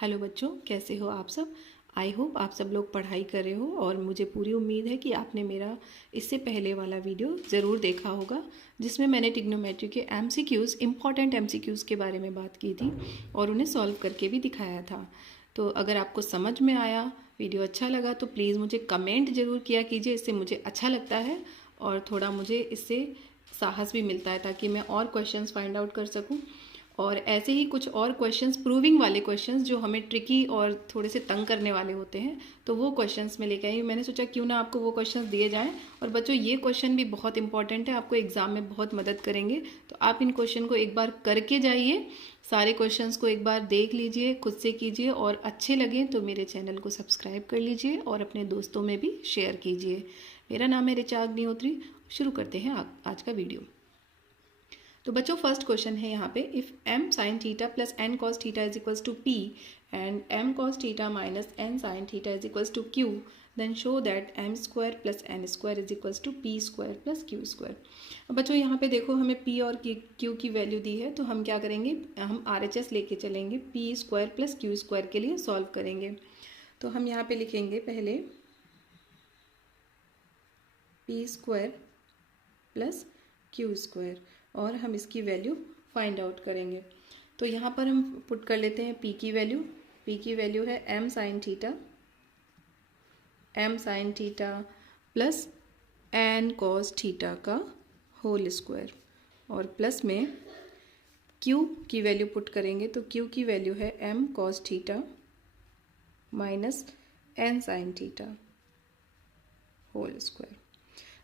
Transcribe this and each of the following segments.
Hello बच्चों, कैसे हो आप सब। आई होप आप सब लोग पढ़ाई कर रहे हो और मुझे पूरी उम्मीद है कि आपने मेरा इससे पहले वाला वीडियो ज़रूर देखा होगा जिसमें मैंने ट्रिग्नोमेट्री के एमसीक्यूज़ इम्पॉर्टेंट एमसीक्यूज़ के बारे में बात की थी और उन्हें सॉल्व करके भी दिखाया था। तो अगर आपको समझ में आया, वीडियो अच्छा लगा तो प्लीज़ मुझे कमेंट ज़रूर किया कीजिए, इससे मुझे अच्छा लगता है और थोड़ा मुझे इससे साहस भी मिलता है ताकि मैं और क्वेश्चंस फाइंड आउट कर सकूं। और ऐसे ही कुछ और क्वेश्चंस, प्रूविंग वाले क्वेश्चंस जो हमें ट्रिकी और थोड़े से तंग करने वाले होते हैं, तो वो क्वेश्चंस में लेके आई। मैंने सोचा क्यों ना आपको वो क्वेश्चंस दिए जाएं। और बच्चों, ये क्वेश्चन भी बहुत इंपॉर्टेंट है, आपको एग्जाम में बहुत मदद करेंगे। तो आप इन क्वेश्चन को एक बार करके जाइए, सारे क्वेश्चंस को एक बार देख लीजिए, खुद से कीजिए और अच्छे लगे तो मेरे चैनल को सब्सक्राइब कर लीजिए और अपने दोस्तों में भी शेयर कीजिए। मेरा नाम है ऋचा अग्निहोत्री। शुरू करते हैं आज का वीडियो। तो बच्चों, फर्स्ट क्वेश्चन है यहाँ पे, if m sine theta plus n cos theta is equals to p and m cos theta minus n sine theta is equals to q, then show that m square plus n square is equals to p square plus q square. अब बच्चों यहाँ पे देखो, हमें p और q की value दी है, तो हम क्या करेंगे, हम RHS लेके चलेंगे, p square plus q square के लिए सॉल्व करेंगे। तो हम यहाँ पे लिखेंगे पहले p square plus q square और हम इसकी वैल्यू फाइंड आउट करेंगे। तो यहाँ पर हम पुट कर लेते हैं p की वैल्यू। p की वैल्यू है m sine theta plus n cos theta का होल स्क्वायर और प्लस में q की वैल्यू पुट करेंगे। तो q की वैल्यू है m cos theta minus n sine theta whole square.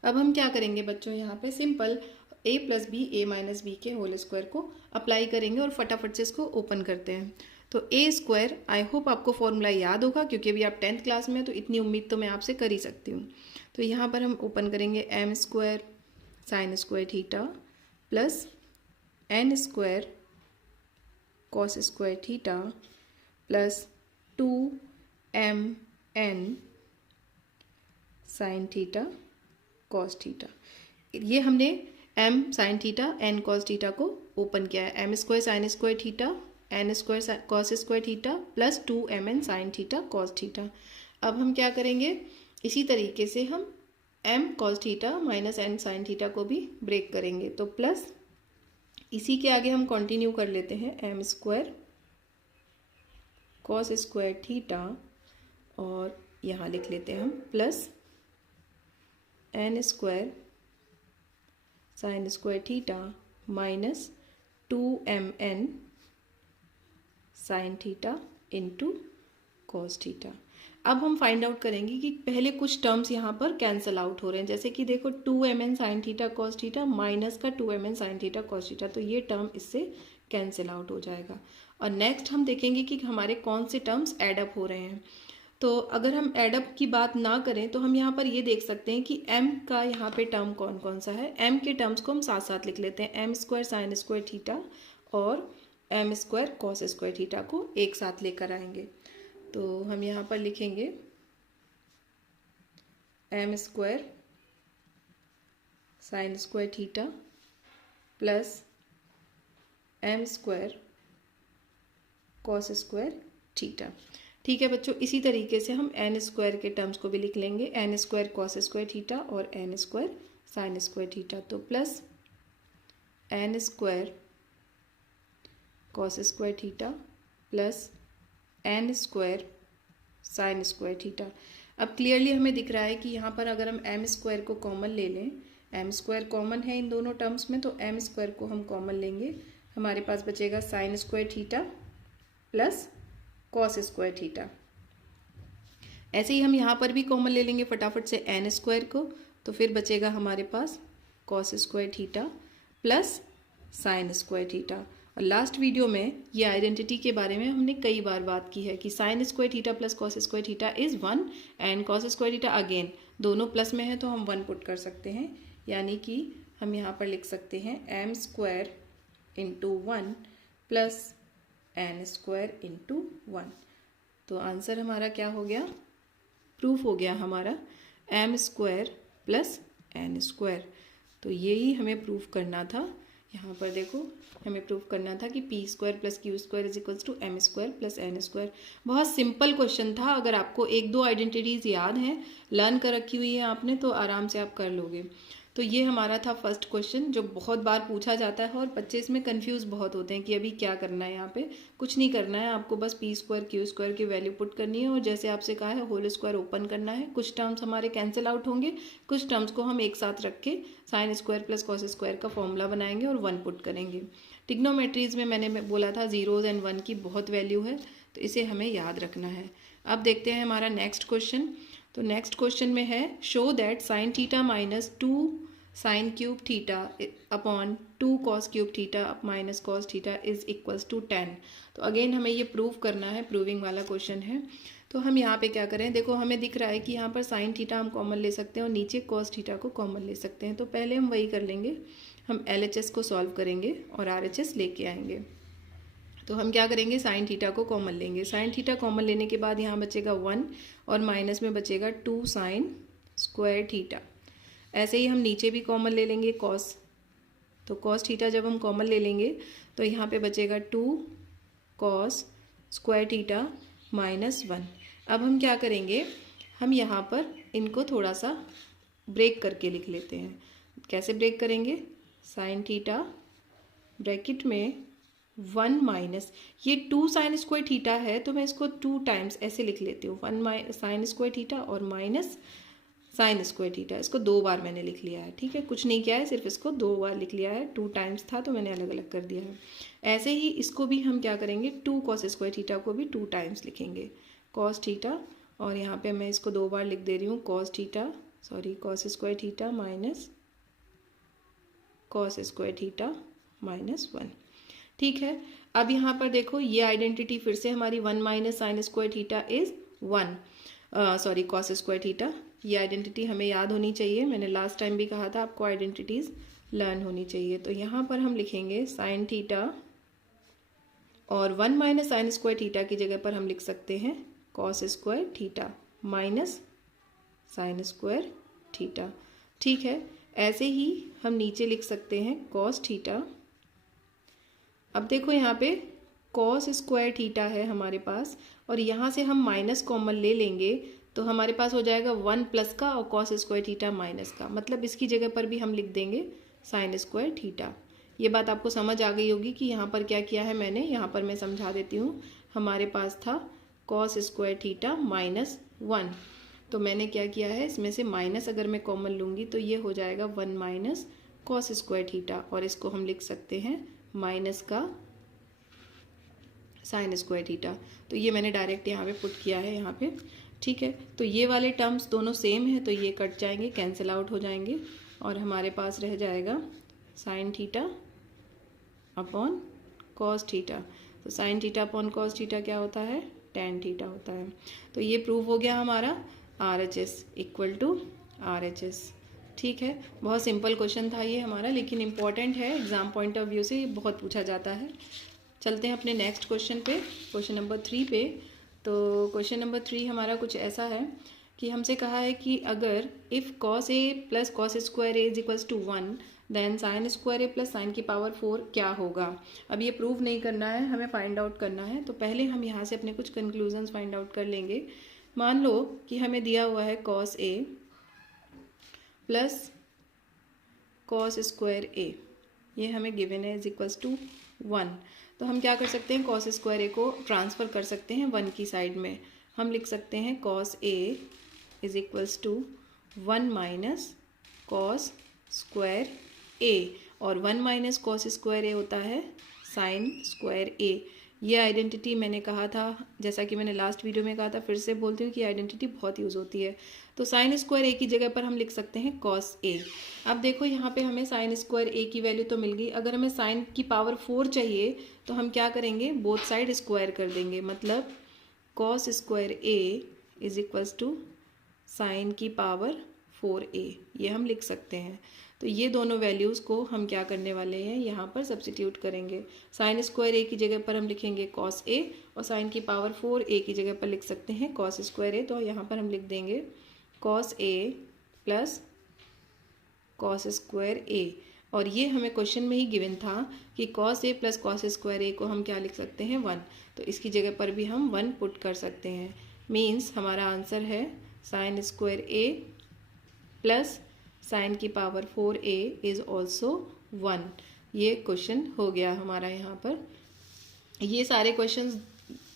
अब हम क्या करेंगे बच्चों, यहाँ पे simple a plus b a minus b के होल स्क्वायर को अप्लाई करेंगे और फटाफट से इसको ओपन करते हैं। तो a स्क्वायर, आई होप आपको फॉर्मूला याद होगा क्योंकि अभी आप 10th क्लास में हैं, तो इतनी उम्मीद तो मैं आपसे कर ही सकती हूँ। तो यहाँ पर हम ओपन करेंगे m square sine square theta plus n square cos square theta plus 2mn sign theta cos theta. ये हमने m sine theta n cos theta को ओपन किया है। m square sine square theta n square cos square theta plus 2mn sign theta cos theta. अब हम क्या करेंगे, इसी तरीके से हम m cos theta minus n sine theta को भी ब्रेक करेंगे। तो प्लस इसी के आगे हम कंटिन्यू कर लेते हैं m square cos square theta और यहाँ लिख लेते हैं हम plus n square sine square theta minus 2mn sine theta into cos theta. अब हम फाइंड आउट करेंगे कि पहले कुछ टर्म्स यहाँ पर कैंसिल आउट हो रहे हैं, जैसे कि देखो 2mn sign theta cos theta minus का 2mn sign theta cos theta, तो ये टर्म इससे कैंसिल आउट हो जाएगा। और नेक्स्ट हम देखेंगे कि हमारे कौन से टर्म्स एड अप हो रहे हैं। तो अगर हम एडअप की बात ना करें तो हम यहाँ पर ये देख सकते हैं कि m का यहाँ पे टर्म कौन कौन सा है। m के टर्म्स को हम साथ साथ लिख लेते हैं, m square sine square theta और m square cos square theta को एक साथ लेकर आएंगे। तो हम यहाँ पर लिखेंगे m square sine square theta plus m square cos square theta. ठीक है बच्चों, इसी तरीके से हम n स्क्वायर के टर्म्स को भी लिख लेंगे, n square cos square theta और n square sine square theta. तो plus n square cos square theta plus n square sine square theta. अब क्लियरली हमें दिख रहा है कि यहाँ पर अगर हम m स्क्वायर को कॉमन ले लें, m स्क्वायर कॉमन है इन दोनों टर्म्स में, तो m स्क्वायर को हम कॉमन लेंगे, हमारे पास बचेगा sign square theta plus cos square theta. ऐसे ही हम यहाँ पर भी कॉमन ले लेंगे फटाफट से n स्क्वायर को, तो फिर बचेगा हमारे पास cos square theta plus sine square theta. और लास्ट वीडियो में ये आइडेंटिटी के बारे में हमने कई बार बात की है कि sine square theta plus cos square theta is 1 and cos square theta again दोनों प्लस में है तो हम 1 पुट कर सकते हैं, यानी कि हम यहाँ पर लिख सकते हैं m square into 1 plus n square into 1। तो आंसर हमारा क्या हो गया, प्रूफ हो गया हमारा m square plus n square. तो यही हमें प्रूफ करना था। यहाँ पर देखो हमें प्रूव करना था कि p square plus q square is equals to m square plus n square. बहुत सिंपल क्वेश्चन था, अगर आपको एक दो आइडेंटिटीज़ याद हैं, लर्न कर रखी हुई है आपने, तो आराम से आप कर लोगे। तो ये हमारा था फर्स्ट क्वेश्चन, जो बहुत बार पूछा जाता है और बच्चे इसमें कंफ्यूज बहुत होते हैं कि अभी क्या करना है। यहाँ पे कुछ नहीं करना है, आपको बस पी स्क्वायर क्यू स्क्वायर की वैल्यू पुट करनी है और जैसे आपसे कहा है होल स्क्वायर ओपन करना है। कुछ टर्म्स हमारे कैंसिल आउट होंगे, कुछ टर्म्स को हम एक साथ रख के sine square plus cos square का फॉर्मूला बनाएंगे और 1 पुट करेंगे। टिग्नोमेट्रीज में मैंने बोला था 0 एंड 1 की बहुत वैल्यू है, तो इसे हमें याद रखना है। अब देखते हैं हमारा नेक्स्ट क्वेश्चन। तो नेक्स्ट क्वेश्चन में है show that sine theta minus 2 sine cube theta upon 2 cos cube theta minus cos theta is equals to 10। तो अगेन हमें ये प्रूव करना है, प्रूविंग वाला क्वेश्चन है। तो हम यहाँ पे क्या करें, देखो हमें दिख रहा है कि यहाँ पर साइन थीटा हम कॉमन ले सकते हैं और नीचे कॉस थीटा को कॉमन ले सकते हैं। तो पहले हम वही कर लेंगे, हम LHS को सॉल्व करेंगे और RHS लेके आएंगे। तो हम क्या करेंगे, साइन थीटा को कॉमन लेंगे। साइन थीटा कॉमन लेने के बाद यहाँ बचेगा 1 और माइनस में बचेगा 2 साइन स्क्वायर थीटा। ऐसे ही हम नीचे भी कॉमन ले लेंगे कॉस, तो कॉस थीटा जब हम कॉमन ले लेंगे तो यहाँ पे बचेगा 2 कॉस स्क्वायर थीटा माइनस 1। अब हम क्या करेंगे, हम यहाँ पर इनको थोड़ा सा ब्रेक करके लिख लेते हैं। कैसे ब्रेक करेंगे, साइन थीटा ब्रैकेट में 1 माइनस ये 2 साइन स्क्वायर थीटा है तो मैं इसको 2 टाइम्स ऐसे लिख लेती हूँ, 1 साइन स्क्वायर थीटा और माइनस साइन स्क्वायर थीटा। इसको 2 बार मैंने लिख लिया है, ठीक है, कुछ नहीं किया है, सिर्फ इसको 2 बार लिख लिया है। 2 टाइम्स था तो मैंने अलग अलग कर दिया है। ऐसे ही इसको भी हम क्या करेंगे, 2 कॉस स्क्वायर थीटा को भी 2 टाइम्स लिखेंगे, कॉस थीटा, और यहाँ पे मैं इसको 2 बार लिख दे रही हूँ, cos square theta minus cos square theta minus 1। ठीक है, अब यहाँ पर देखो ये आइडेंटिटी फिर से हमारी 1 minus sine square theta is 1 cos square theta. ये आइडेंटिटी हमें याद होनी चाहिए, मैंने लास्ट टाइम भी कहा था आपको आइडेंटिटीज लर्न होनी चाहिए। तो यहाँ पर हम लिखेंगे साइन थीटा और 1 माइनस साइन स्क्वायर थीटा की जगह पर हम लिख सकते हैं cos square theta minus sine square theta. ठीक है, ऐसे ही हम नीचे लिख सकते हैं कॉस थीटा। अब देखो यहाँ पे कॉस स्क्वायर थीटा है हमारे पास और यहाँ से हम माइनस कॉमन ले लेंगे तो हमारे पास हो जाएगा 1 प्लस का और कॉस स्क्वायर थीटा माइनस का, मतलब इसकी जगह पर भी हम लिख देंगे साइन स्क्वायर थीटा। ये बात आपको समझ आ गई होगी कि यहाँ पर क्या किया है मैंने, यहाँ पर मैं समझा देती हूँ। हमारे पास था कॉस स्क्वायर थीटा माइनस 1, तो मैंने क्या किया है, इसमें से माइनस अगर मैं कॉमन लूँगी तो ये हो जाएगा 1 माइनस कॉस स्क्वायर थीटा और इसको हम लिख सकते हैं माइनस का साइन स्क्वायर थीटा। तो ये मैंने डायरेक्ट यहाँ पे पुट किया है यहाँ पे। ठीक है, तो ये वाले टर्म्स दोनों सेम है तो ये कट जाएंगे, कैंसिल आउट हो जाएंगे और हमारे पास रह जाएगा sine theta upon cos theta. तो sine theta upon cos theta क्या होता है, टेन थीटा होता है। तो ये प्रूव हो गया हमारा RHS इक्वल टू RHS। ठीक है, बहुत सिंपल क्वेश्चन था ये हमारा, लेकिन इम्पॉर्टेंट है एग्जाम पॉइंट ऑफ व्यू से, ये बहुत पूछा जाता है। चलते हैं अपने नेक्स्ट क्वेश्चन पे, क्वेश्चन नंबर 3 पे। तो क्वेश्चन नंबर 3 हमारा कुछ ऐसा है कि हमसे कहा है कि अगर if cos a plus cos square a is equals to 1 then sine square a plus sine की पावर 4 क्या होगा। अब ये प्रूव नहीं करना है, हमें फाइंड आउट करना है। तो पहले हम यहाँ से अपने कुछ कंक्लूजन्स फाइंड आउट कर लेंगे। मान लो कि हमें दिया हुआ है cos a plus cos square ए, ये हमें गिवन है इज इक्वल्स टू 1। तो हम क्या कर सकते हैं, कॉस स्क्वायर ए को ट्रांसफ़र कर सकते हैं 1 की साइड में। हम लिख सकते हैं cos A is equals to 1 minus cos square A, और 1 माइनस कॉस स्क्वायर ए होता है साइन स्क्वायर ए। ये आइडेंटिटी मैंने कहा था, जैसा कि मैंने लास्ट वीडियो में कहा था, फिर से बोलती हूँ कि आइडेंटिटी बहुत यूज़ होती है। तो साइन स्क्वायर ए की जगह पर हम लिख सकते हैं कॉस ए। अब देखो यहाँ पे हमें साइन स्क्वायर ए की वैल्यू तो मिल गई, अगर हमें साइन की पावर 4 चाहिए तो हम क्या करेंगे, बोथ साइड स्क्वायर कर देंगे, मतलब cos square a is equals to sine की पावर 4a, ये हम लिख सकते हैं। तो ये दोनों वैल्यूज़ को हम क्या करने वाले हैं, यहाँ पर सब्स्टिट्यूट करेंगे। साइन स्क्वायर ए की जगह पर हम लिखेंगे कॉस ए और साइन की पावर 4a की जगह पर लिख सकते हैं कॉस स्क्वायर ए। तो यहाँ पर हम लिख देंगे cos a plus cos square A, और ये हमें क्वेश्चन में ही गिवन था कि cos a प्लस कॉस स्क्वायर ए को हम क्या लिख सकते हैं 1, तो इसकी जगह पर भी हम 1 पुट कर सकते हैं। मीन्स हमारा आंसर है sign square a plus sine की पावर 4a इज़ ऑल्सो 1। ये क्वेश्चन हो गया हमारा यहाँ पर। ये सारे क्वेश्चंस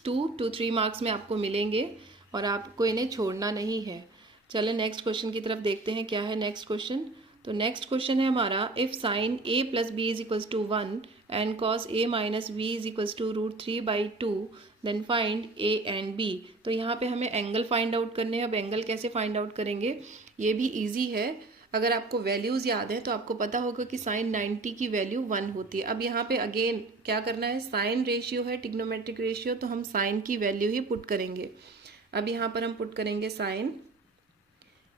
2 to 3 मार्क्स में आपको मिलेंगे और आपको इन्हें छोड़ना नहीं है। चलें नेक्स्ट क्वेश्चन की तरफ देखते हैं क्या है नेक्स्ट क्वेश्चन। तो नेक्स्ट क्वेश्चन है हमारा, if sine a plus B is equals to 1 and cos a minus b is equals to √3/2 then find a and b। तो यहाँ पे हमें एंगल फाइंड आउट करने हैं। अब एंगल कैसे फाइंड आउट करेंगे, ये भी ईजी है। अगर आपको वैल्यूज़ याद है तो आपको पता होगा कि साइन 90 की वैल्यू 1 होती है। अब यहाँ पे अगेन क्या करना है, साइन रेशियो है ट्रिग्नोमेट्रिक रेशियो, तो हम साइन की वैल्यू ही पुट करेंगे। अब यहाँ पर हम पुट करेंगे sine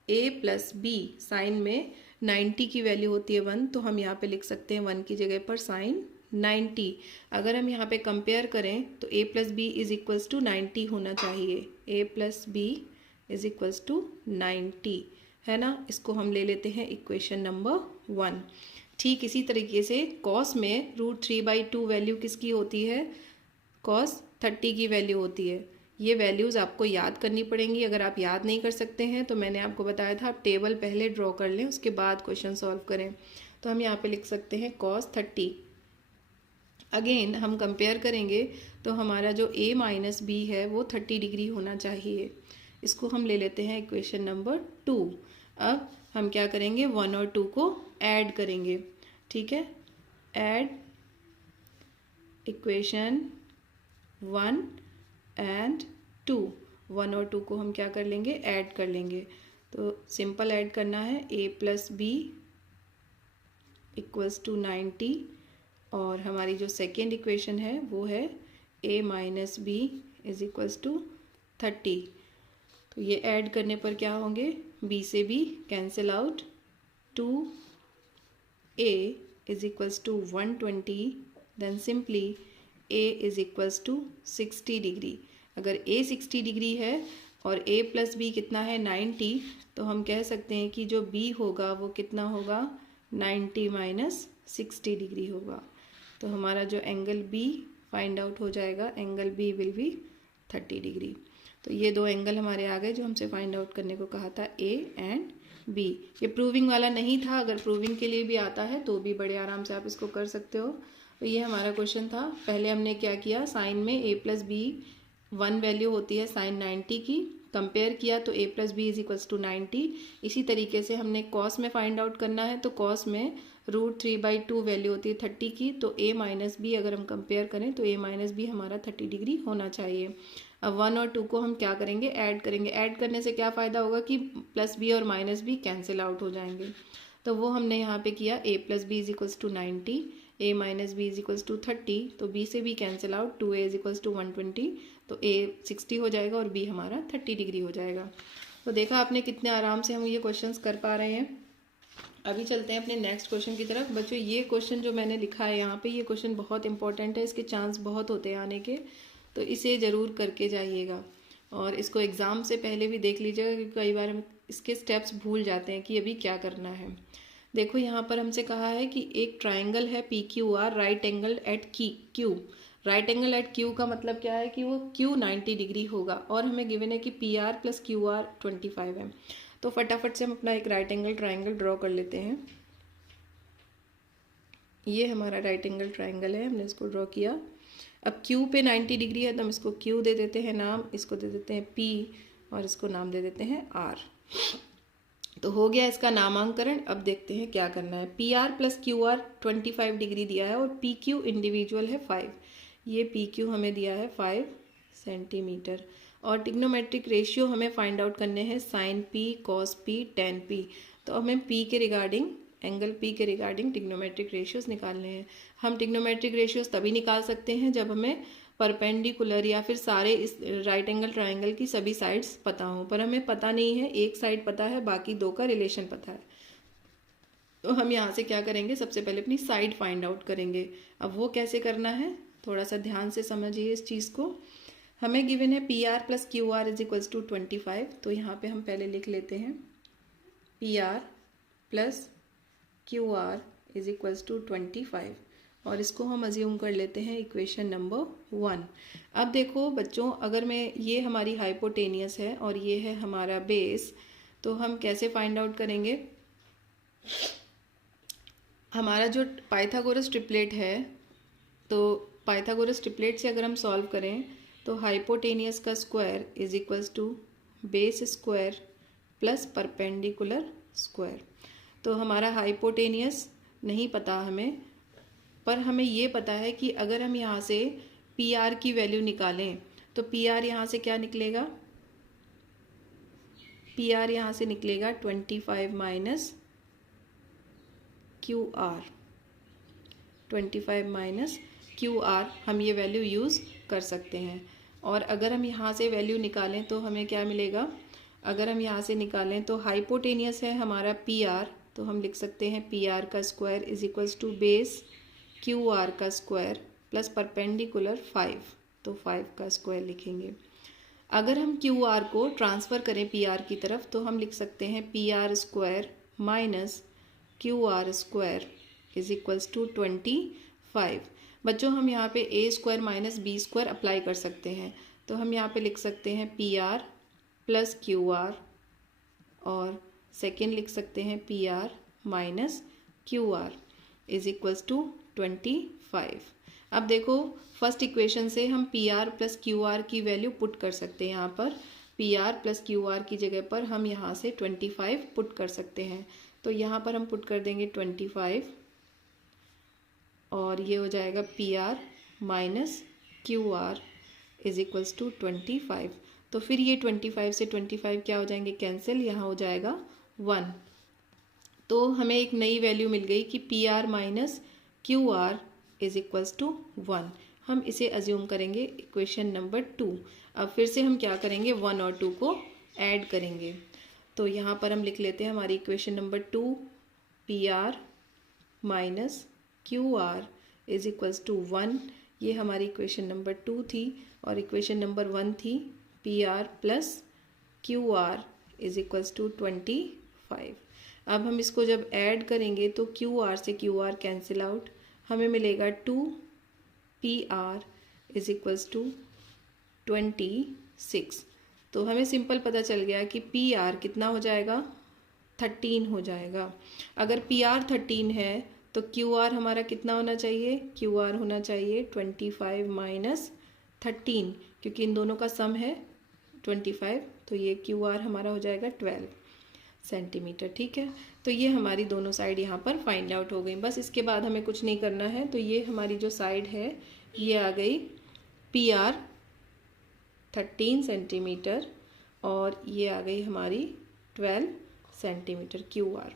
a plus b. Sine में 90 की वैल्यू होती है 1, तो हम यहाँ पे लिख सकते हैं 1 की जगह पर साइन 90। अगर हम यहाँ पे कंपेयर करें तो a plus B is equals to 90 होना चाहिए। a plus B is equals to 90 है ना। इसको हम ले लेते हैं इक्वेशन नंबर 1। ठीक इसी तरीके से कॉस में √3/2 वैल्यू किसकी होती है, कॉस 30 की वैल्यू होती है। ये वैल्यूज़ आपको याद करनी पड़ेंगी। अगर आप याद नहीं कर सकते हैं तो मैंने आपको बताया था आप टेबल पहले ड्रॉ कर लें, उसके बाद क्वेश्चन सॉल्व करें। तो हम यहाँ पे लिख सकते हैं कॉस 30। अगेन हम कंपेयर करेंगे तो हमारा जो a माइनस बी है वो 30 डिग्री होना चाहिए। इसको हम ले लेते हैं इक्वेशन नंबर 2। अब हम क्या करेंगे, 1 और 2 को ऐड करेंगे। ठीक है, ऐड इक्वेशन 1 एंड 2। 1 और 2 को हम क्या कर लेंगे, ऐड कर लेंगे। तो सिंपल ऐड करना है, a plus b equals to 90 और हमारी जो सेकेंड इक्वेशन है वो है a minus b is equals to 30। तो ये ऐड करने पर क्या होंगे, b से b cancel out, 2a is equals to 120, then simply a is equals to 60 degree. अगर a 60 डिग्री है और a प्लस बी कितना है 90, तो हम कह सकते हैं कि जो b होगा वो कितना होगा, 90 माइनस 60 डिग्री होगा। तो हमारा जो एंगल b फाइंड आउट हो जाएगा, angle b will be 30 degree. तो ये दो एंगल हमारे आ गए जो हमसे फाइंड आउट करने को कहा था, a एंड b। ये प्रूविंग वाला नहीं था, अगर प्रूविंग के लिए भी आता है तो भी बड़े आराम से आप इसको कर सकते हो। तो ये हमारा क्वेश्चन था। पहले हमने क्या किया, साइन में a प्लस बी 1 वैल्यू होती है साइन 90 की, कंपेयर किया तो a plus B is equals to 90। इसी तरीके से हमने कॉस में फाइंड आउट करना है, तो कॉस में √3/2 वैल्यू होती है 30 की, तो a माइनस बी अगर हम कंपेयर करें तो a माइनस बी हमारा 30 डिग्री होना चाहिए। अब 1 और 2 को हम क्या करेंगे, ऐड करेंगे। ऐड करने से क्या फ़ायदा होगा कि प्लस बी और माइनस बी कैंसिल आउट हो जाएंगे। तो वो हमने यहाँ पे किया, a plus B is equals to 90, a minus b is equals to 30, तो b से b cancel out, 2a is equals to 120, तो a 60 हो जाएगा और b हमारा 30 डिग्री हो जाएगा। तो देखा आपने कितने आराम से हम ये क्वेश्चंस कर पा रहे हैं। अभी चलते हैं अपने नेक्स्ट क्वेश्चन की तरफ। बच्चों ये क्वेश्चन जो मैंने लिखा है यहाँ पे, ये क्वेश्चन बहुत इंपॉर्टेंट है, इसके चांस बहुत होते हैं आने के, तो इसे ज़रूर करके जाइएगा और इसको एग्ज़ाम से पहले भी देख लीजिएगा, क्योंकि कई बार हम इसके स्टेप्स भूल जाते हैं कि अभी क्या करना है। देखो यहाँ पर हमसे कहा है कि एक ट्राइंगल है PQR, right angle at Q। Right angle at Q का मतलब क्या है कि वो Q 90 डिग्री होगा, और हमें गिवन है कि PR प्लस QR 25 है। तो फटाफट से हम अपना एक राइट एंगल ट्राइंगल ड्रॉ कर लेते हैं। ये हमारा राइट एंगल ट्राइंगल है, हमने इसको ड्रॉ किया। अब Q पे 90 डिग्री है तो हम इसको Q दे देते हैं नाम, इसको दे देते हैं P और इसको नाम दे देते हैं R। तो हो गया इसका नामांकरण। अब देखते हैं क्या करना है। PR प्लस QR 25 डिग्री दिया है और PQ इंडिविजुअल है 5। ये PQ हमें दिया है 5 सेंटीमीटर, और टिग्नोमेट्रिक रेशियो हमें फाइंड आउट करने हैं, sine P, cos P, tan P। तो हमें P के रिगार्डिंग, एंगल P के रिगार्डिंग टिग्नोमेट्रिक रेशियोज निकालने हैं। हम टिग्नोमेट्रिक रेशियोज तभी निकाल सकते हैं जब हमें परपेंडिकुलर या फिर सारे इस राइट एंगल ट्राइंगल की सभी साइड्स पता हों, पर हमें पता नहीं है, एक साइड पता है, बाकी दो का रिलेशन पता है। तो हम यहाँ से क्या करेंगे, सबसे पहले अपनी साइड फाइंड आउट करेंगे। अब वो कैसे करना है, थोड़ा सा ध्यान से समझिए इस चीज़ को। हमें गिवन है PR plus QR is equals to 25, तो यहाँ पे हम पहले लिख लेते हैं PR plus QR is equals to 25 और इसको हम अज्यूम कर लेते हैं इक्वेशन नंबर 1। अब देखो बच्चों, अगर मैं ये हमारी हाइपोटेनियस है और ये है हमारा बेस, तो हम कैसे फाइंड आउट करेंगे? हमारा जो पाइथागोरस ट्रिपलेट है, तो पाइथागोरस ट्रिपलेट से अगर हम सॉल्व करें तो हाइपोटेनियस का square is equals to base square plus perpendicular square. तो हमारा हाइपोटेनियस नहीं पता हमें, पर हमें ये पता है कि अगर हम यहाँ से पी आर की वैल्यू निकालें तो पी आर यहाँ से क्या निकलेगा? पी आर यहाँ से निकलेगा 25 minus Q R, 25 minus Q are हम ये वैल्यू यूज़ कर सकते हैं। और अगर हम यहाँ से वैल्यू निकालें तो हमें क्या मिलेगा? अगर हम यहाँ से निकालें तो हाइपोटेनियस है हमारा पी आर, तो हम लिख सकते हैं पी आर का square is equals to base Q R का स्क्वायर प्लस परपेंडिकुलर 5, तो 5 का स्क्वायर लिखेंगे। अगर हम क्यू आर को ट्रांसफ़र करें पी आर की तरफ तो हम लिख सकते हैं P R square minus Q R square is equals to 25। बच्चों हम यहाँ पे A square minus B square apply कर सकते हैं, तो हम यहाँ पे लिख सकते हैं P R plus Q R और सेकेंड लिख सकते हैं P R minus Q R is equals to 25। अब देखो फर्स्ट इक्वेशन से हम P R plus Q R की वैल्यू पुट कर सकते हैं। यहाँ पर P R plus Q R की जगह पर हम यहाँ से 25 पुट कर सकते हैं, तो यहाँ पर हम पुट कर देंगे 25 और ये हो जाएगा P R minus Q R is equals to 25। तो फिर ये 25 से 25 क्या हो जाएंगे? कैंसिल, यहाँ हो जाएगा 1। तो हमें एक नई वैल्यू मिल गई कि P R minus Q R is equals to 1। हम इसे अज्यूम करेंगे इक्वेशन नंबर 2। अब फिर से हम क्या करेंगे? 1 और 2 को ऐड करेंगे। तो यहाँ पर हम लिख लेते हैं हमारी equation number 2 P R minus Q R is equals to 1। ये हमारी इक्वेशन नंबर 2 थी और इक्वेशन नंबर 1 थी P R plus Q R is equals to 25। अब हम इसको जब ऐड करेंगे तो क्यू आर से क्यू आर कैंसिल आउट, हमें मिलेगा 2 P R is equals to 26। तो हमें सिंपल पता चल गया कि पी आर कितना हो जाएगा? 13 हो जाएगा। अगर पी आर 13 है तो क्यू आर हमारा कितना होना चाहिए? क्यू आर होना चाहिए 25 माइनस 13, क्योंकि इन दोनों का सम है 25, तो ये क्यू आर हमारा हो जाएगा 12 सेंटीमीटर। ठीक है, तो ये हमारी दोनों साइड यहाँ पर फाइंड आउट हो गई। बस इसके बाद हमें कुछ नहीं करना है। तो ये हमारी जो साइड है ये आ गई पी आर 13 सेंटीमीटर और ये आ गई हमारी 12 सेंटीमीटर क्यू आर।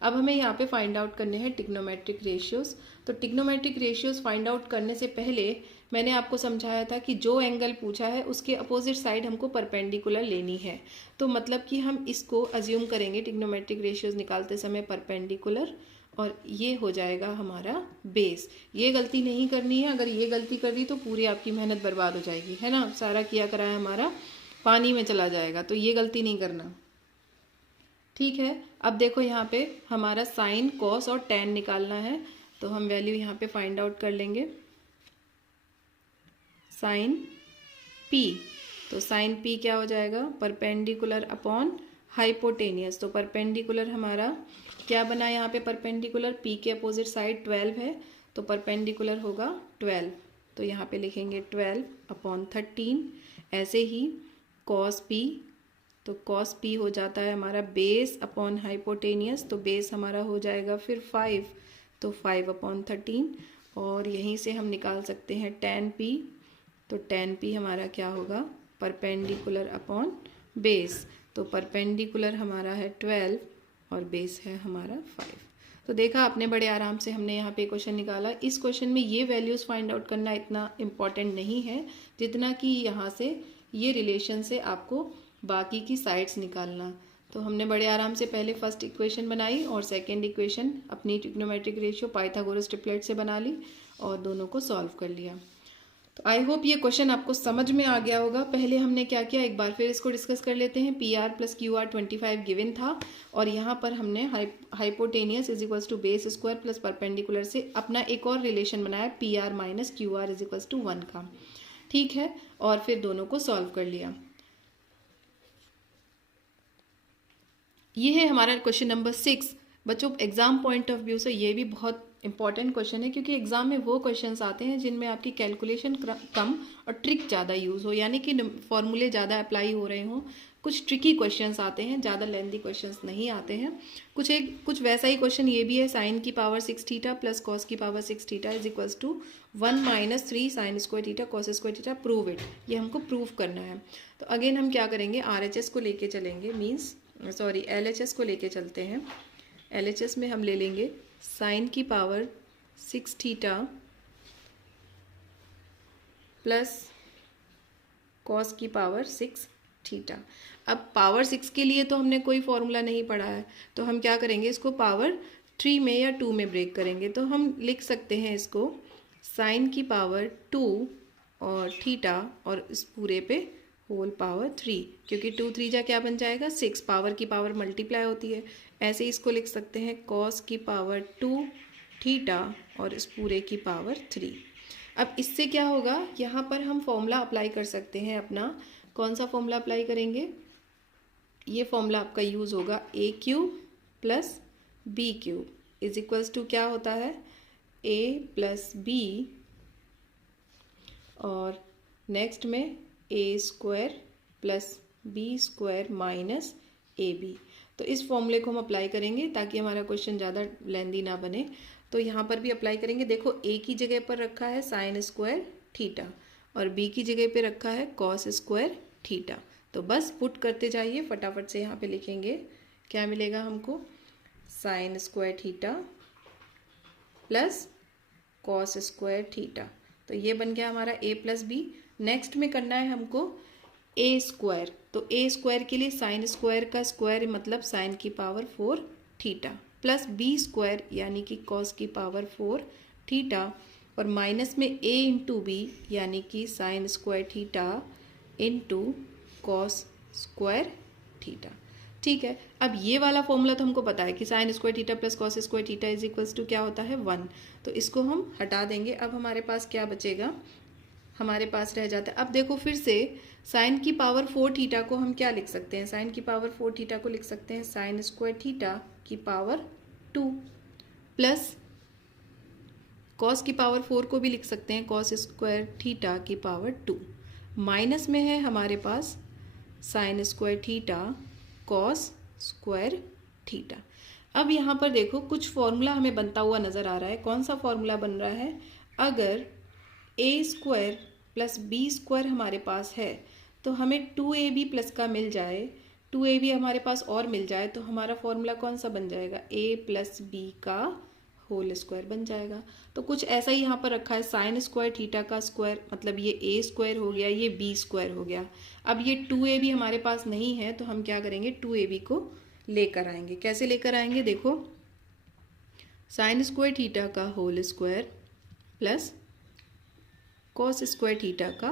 अब हमें यहाँ पे फाइंड आउट करने हैं टिग्नोमेट्रिक रेशियोज़। तो टिग्नोमेट्रिक रेशियोज़ फाइंड आउट करने से पहले मैंने आपको समझाया था कि जो एंगल पूछा है उसके अपोजिट साइड हमको परपेंडिकुलर लेनी है। तो मतलब कि हम इसको अज्यूम करेंगे टिग्नोमेट्रिक रेशियोज़ निकालते समय परपेंडिकुलर, और ये हो जाएगा हमारा बेस। ये गलती नहीं करनी है, अगर ये गलती कर दी तो पूरी आपकी मेहनत बर्बाद हो जाएगी, है ना। सारा किया करा है हमारा पानी में चला जाएगा, तो ये गलती नहीं करना। ठीक है, अब देखो यहाँ पे हमारा साइन, कॉस और टैन निकालना है, तो हम वैल्यू यहाँ पे फाइंड आउट कर लेंगे। साइन पी, तो साइन पी क्या हो जाएगा? Perpendicular upon hypotenuse. तो परपेंडिकुलर हमारा क्या बना यहाँ पे? परपेंडिकुलर पी के अपोजिट साइड 12 है, तो परपेंडिकुलर होगा 12, तो यहाँ पे लिखेंगे 12 अपॉन 13। ऐसे ही कॉस पी, तो कॉस पी हो जाता है हमारा बेस अपॉन हाइपोटेनियस, तो बेस हमारा हो जाएगा फिर 5, तो 5 अपॉन 13। और यहीं से हम निकाल सकते हैं टैन पी, तो टैन पी हमारा क्या होगा? परपेंडिकुलर अपॉन बेस, तो परपेंडिकुलर हमारा है 12 और बेस है हमारा 5। तो देखा आपने, बड़े आराम से हमने यहाँ पे क्वेश्चन निकाला। इस क्वेश्चन में ये वैल्यूज़ फाइंड आउट करना इतना इम्पॉर्टेंट नहीं है जितना कि यहाँ से ये रिलेशन से आपको बाकी की साइड्स निकालना। तो हमने बड़े आराम से पहले फर्स्ट इक्वेशन बनाई और सेकंड इक्वेशन अपनी ट्रिग्नोमेट्रिक रेशियो पाइथागोरस ट्रिपलेट से बना ली और दोनों को सॉल्व कर लिया। तो आई होप ये क्वेश्चन आपको समझ में आ गया होगा। पहले हमने क्या किया, एक बार फिर इसको डिस्कस कर लेते हैं। P R plus Q R 25 given था और यहाँ पर हमने hypotenuse is equals to base square plus perpendicular से अपना एक और रिलेशन बनाया P R minus Q R is equals to 1 का, ठीक है। और फिर दोनों को सॉल्व कर लिया। ये है हमारा क्वेश्चन नंबर 6। बच्चों एग्जाम पॉइंट ऑफ व्यू से ये भी बहुत इंपॉर्टेंट क्वेश्चन है, क्योंकि एग्जाम में वो क्वेश्चंस आते हैं जिनमें आपकी कैलकुलेशन कम और ट्रिक ज़्यादा यूज़ हो, यानी कि फॉर्मूले ज़्यादा अप्लाई हो रहे हों। कुछ ट्रिकी क्वेश्चंस आते हैं, ज़्यादा लेंथी क्वेश्चंस नहीं आते हैं। कुछ वैसा ही क्वेश्चन ये भी है, साइन की पावर 6 थीटा प्लस कॉस की power 6 theta is equals to 1 minus 3 sine square theta cos square theta, prove it. ये हमको प्रूव करना है। तो अगेन हम क्या करेंगे, RHS को लेके चलेंगे, LHS को लेके चलते हैं। LHS में हम ले लेंगे साइन की पावर 6 थीटा प्लस कॉस की पावर 6 थीटा। अब पावर 6 के लिए तो हमने कोई फॉर्मूला नहीं पढ़ा है, तो हम क्या करेंगे, इसको पावर 3 में या 2 में ब्रेक करेंगे। तो हम लिख सकते हैं इसको साइन की पावर 2 और थीटा और इस पूरे पे होल पावर 3, क्योंकि 2 3 जा क्या बन जाएगा 6, पावर की पावर मल्टीप्लाई होती है। ऐसे इसको लिख सकते हैं कॉस की पावर 2 थीटा और इस पूरे की पावर 3। अब इससे क्या होगा, यहाँ पर हम फॉर्मूला अप्लाई कर सकते हैं अपना। कौन सा फॉर्मूला अप्लाई करेंगे, ये फॉर्मूला आपका यूज़ होगा A cube plus B cube is equals to क्या होता है, ए प्लस बी और नेक्स्ट में A square plus B square minus A B. तो इस फॉर्मूले को हम अप्लाई करेंगे ताकि हमारा क्वेश्चन ज़्यादा लेंदी ना बने। तो यहाँ पर भी अप्लाई करेंगे। देखो ए की जगह पर रखा है साइन स्क्वायर थीटा और बी की जगह पे रखा है कॉस स्क्वायर थीटा। तो बस पुट करते जाइए, फटाफट से यहाँ पे लिखेंगे क्या मिलेगा हमको, sign square theta plus cos square theta. तो ये बन गया हमारा ए प्लस बी। नेक्स्ट में करना है हमको ए स्क्वायर। तो ए स्क्वायर के लिए साइन स्क्वायर का स्क्वायर मतलब साइन की power 4 theta plus B square यानी कि कॉस की पावर 4 थीटा और माइनस में ए इंटू बी यानी कि sine square theta into cos square theta. ठीक है, अब ये वाला फॉर्मूला तो हमको पता है कि sine square theta plus cos square theta is equals to क्या होता है 1। तो इसको हम हटा देंगे। अब हमारे पास क्या बचेगा, हमारे पास रह जाता है, अब देखो फिर से साइन की पावर 4 थीटा को हम क्या लिख सकते हैं, साइन की पावर 4 थीटा को लिख सकते हैं साइन स्क्वायर थीटा की पावर 2 प्लस कॉस की पावर 4 को भी लिख सकते हैं कॉस स्क्वायर थीटा की पावर 2। माइनस में है हमारे पास sine square theta cos square theta. अब यहाँ पर देखो कुछ फॉर्मूला हमें बनता हुआ नज़र आ रहा है। कौन सा फॉर्मूला बन रहा है, अगर ए स्क्वायर प्लस बी स्क्वायर हमारे पास है तो हमें 2ab प्लस का मिल जाए, 2ab हमारे पास और मिल जाए, तो हमारा फॉर्मूला कौन सा बन जाएगा, a प्लस बी का होल स्क्वायर बन जाएगा। तो कुछ ऐसा ही यहाँ पर रखा है, साइन स्क्वायर थीटा का स्क्वायर मतलब ये a स्क्वायर हो गया, ये b स्क्वायर हो गया। अब ये 2ab हमारे पास नहीं है तो हम क्या करेंगे, 2ab को लेकर आएंगे। कैसे लेकर आएंगे, देखो साइन स्क्वायर थीटा का whole square plus cos square theta का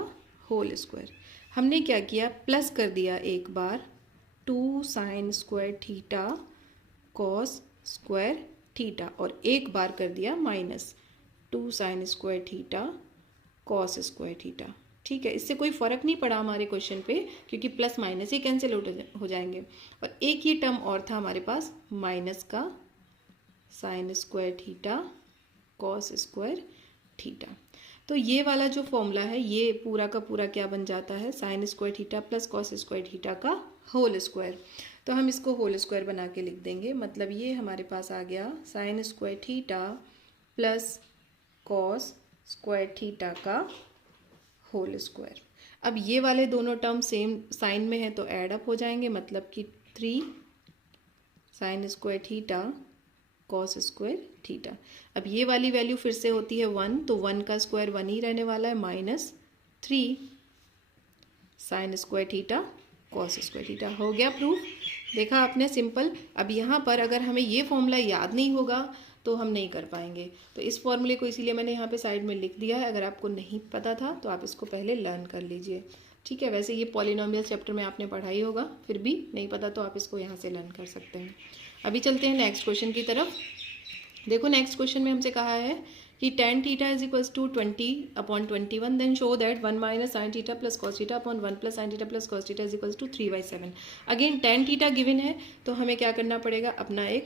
होल स्क्वायर। हमने क्या किया, प्लस कर दिया एक बार 2 sine square theta cos square theta और एक बार कर दिया minus 2 sine square theta cos square theta. ठीक है, इससे कोई फ़र्क नहीं पड़ा हमारे क्वेश्चन पे क्योंकि प्लस माइनस ही कैंसिल हो जाएंगे। और एक ही टर्म और था हमारे पास माइनस का sign square theta cos square theta. तो ये वाला जो फॉर्मूला है ये पूरा का पूरा क्या बन जाता है, sign square theta plus cos square theta का होल स्क्वायर। तो हम इसको होल स्क्वायर बना के लिख देंगे, मतलब ये हमारे पास आ गया sign square theta plus cos square theta का होल स्क्वायर। अब ये वाले दोनों टर्म सेम साइन में है तो ऐड अप हो जाएंगे, मतलब कि 3 sine square theta cos square theta. अब ये वाली वैल्यू फिर से होती है 1, तो 1 का स्क्वायर 1 ही रहने वाला है, minus 3 sine square theta cos square theta. हो गया प्रूफ, देखा आपने, सिंपल। अब यहाँ पर अगर हमें ये फॉर्मूला याद नहीं होगा तो हम नहीं कर पाएंगे। तो इस फॉर्मूले को इसीलिए मैंने यहाँ पे साइड में लिख दिया है। अगर आपको नहीं पता था तो आप इसको पहले लर्न कर लीजिए, ठीक है। वैसे ये पॉलिनोमियल चैप्टर में आपने पढ़ा ही होगा, फिर भी नहीं पता तो आप इसको यहाँ से लर्न कर सकते हैं। अभी चलते हैं नेक्स्ट क्वेश्चन की तरफ। देखो नेक्स्ट क्वेश्चन में हमसे कहा है कि tan theta is equals to 20/21, then show that 1 minus sine theta plus cos theta upon 1 plus sine theta plus cos theta is equals to 3/7। Again tan theta given है, तो हमें क्या करना पड़ेगा, अपना एक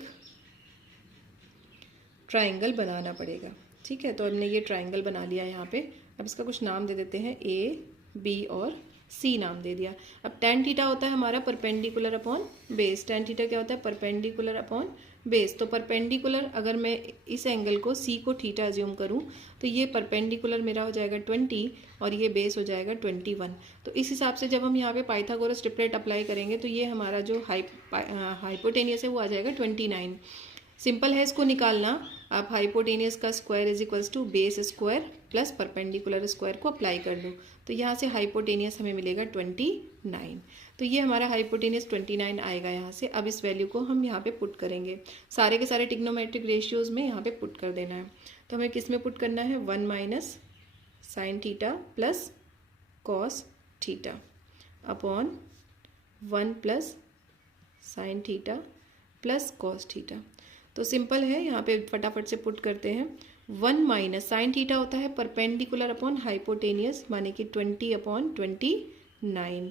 ट्राइंगल बनाना पड़ेगा, ठीक है। तो हमने ये ट्राइंगल बना लिया यहाँ पे। अब इसका कुछ नाम दे देते हैं, A, B और C नाम दे दिया। अब tan थीटा होता है हमारा perpendicular upon base. tan theta क्या होता है, परपेंडिकुलर अपॉन बेस। तो परपेंडिकुलर, अगर मैं इस एंगल को C को थीटा अज्यूम करूँ तो ये परपेंडिकुलर मेरा हो जाएगा 20 और ये बेस हो जाएगा 21। तो इस हिसाब से जब हम यहाँ पे पाइथागोरस ट्रिपलेट अप्लाई करेंगे तो ये हमारा जो हाइपोटेनियस है वो आ जाएगा 29। सिंपल है इसको निकालना। आप हाइपोटेनियस का square is equals to base square plus perpendicular square को अप्लाई कर दो, तो यहाँ से हाइपोटेनियस हमें मिलेगा 29। तो ये हमारा हाइपोटेनियस 29 आएगा यहाँ से। अब इस वैल्यू को हम यहाँ पे पुट करेंगे, सारे के सारे ट्रिग्नोमेट्रिक रेशियोज में यहाँ पे पुट कर देना है। तो हमें किस में पुट करना है, 1 minus sine theta plus cos theta upon 1 plus sine theta plus cos theta. तो सिंपल है, यहाँ पे फटाफट से पुट करते हैं। 1 माइनस साइन थीटा होता है परपेंडिकुलर अपॉन हाइपोटेनियस, माने कि 20/29,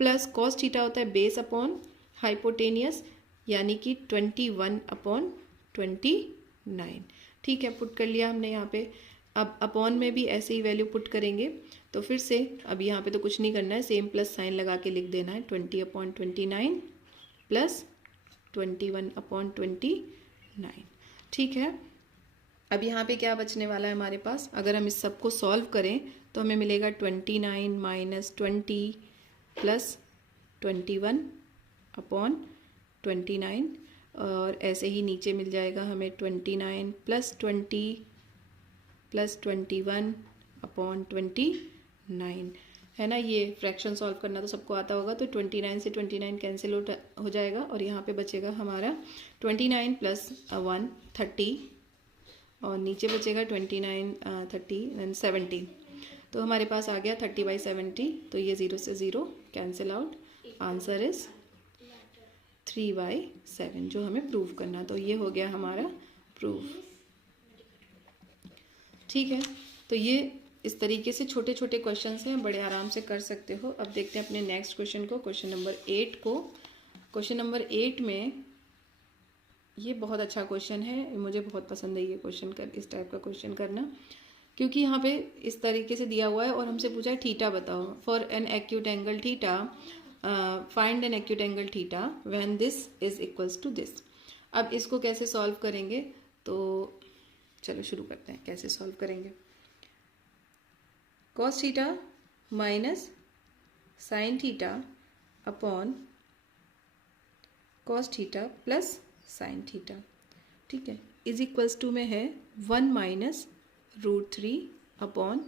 प्लस कॉस थीटा होता है बेस अपॉन हाइपोटेनियस, यानी कि 21/29। ठीक है, पुट कर लिया हमने यहाँ पे। अब अपॉन में भी ऐसे ही वैल्यू पुट करेंगे। तो फिर से अब यहाँ पे तो कुछ नहीं करना है, सेम प्लस साइन लगा के लिख देना है, 20/29 प्लस 21/29। ठीक है। अब यहाँ पे क्या बचने वाला है हमारे पास, अगर हम इस सब को सॉल्व करें तो हमें मिलेगा 29 माइनस 20 प्लस 21/29, और ऐसे ही नीचे मिल जाएगा हमें 29 प्लस 20 प्लस 21/29, है ना। ये फ्रैक्शन सॉल्व करना तो सबको आता होगा। तो 29 से 29 कैंसिल हो जाएगा और यहाँ पे बचेगा हमारा 29 प्लस 1 30, और नीचे बचेगा 29 30 70। तो हमारे पास आ गया 30/70। तो ये 0 से 0 कैंसिल आउट, आंसर इज 3/7 जो हमें प्रूव करना। तो ये हो गया हमारा प्रूफ। ठीक है, तो ये इस तरीके से छोटे छोटे क्वेश्चंस हैं, बड़े आराम से कर सकते हो। अब देखते हैं अपने नेक्स्ट क्वेश्चन को, क्वेश्चन नंबर 8 को। क्वेश्चन नंबर 8 में ये बहुत अच्छा क्वेश्चन है, मुझे बहुत पसंद है ये क्वेश्चन इस टाइप का क्वेश्चन करना, क्योंकि यहाँ पे इस तरीके से दिया हुआ है और हमसे पूछा है थीटा बताओ, for an acute angle theta find an acute angle theta when this is equals to this. अब इसको कैसे सॉल्व करेंगे, तो चलो शुरू करते हैं कैसे सॉल्व करेंगे। Cos theta minus sine theta upon cos theta plus sine theta, ठीक है, इज इक्वल्स टू में है 1 माइनस √3 अपॉन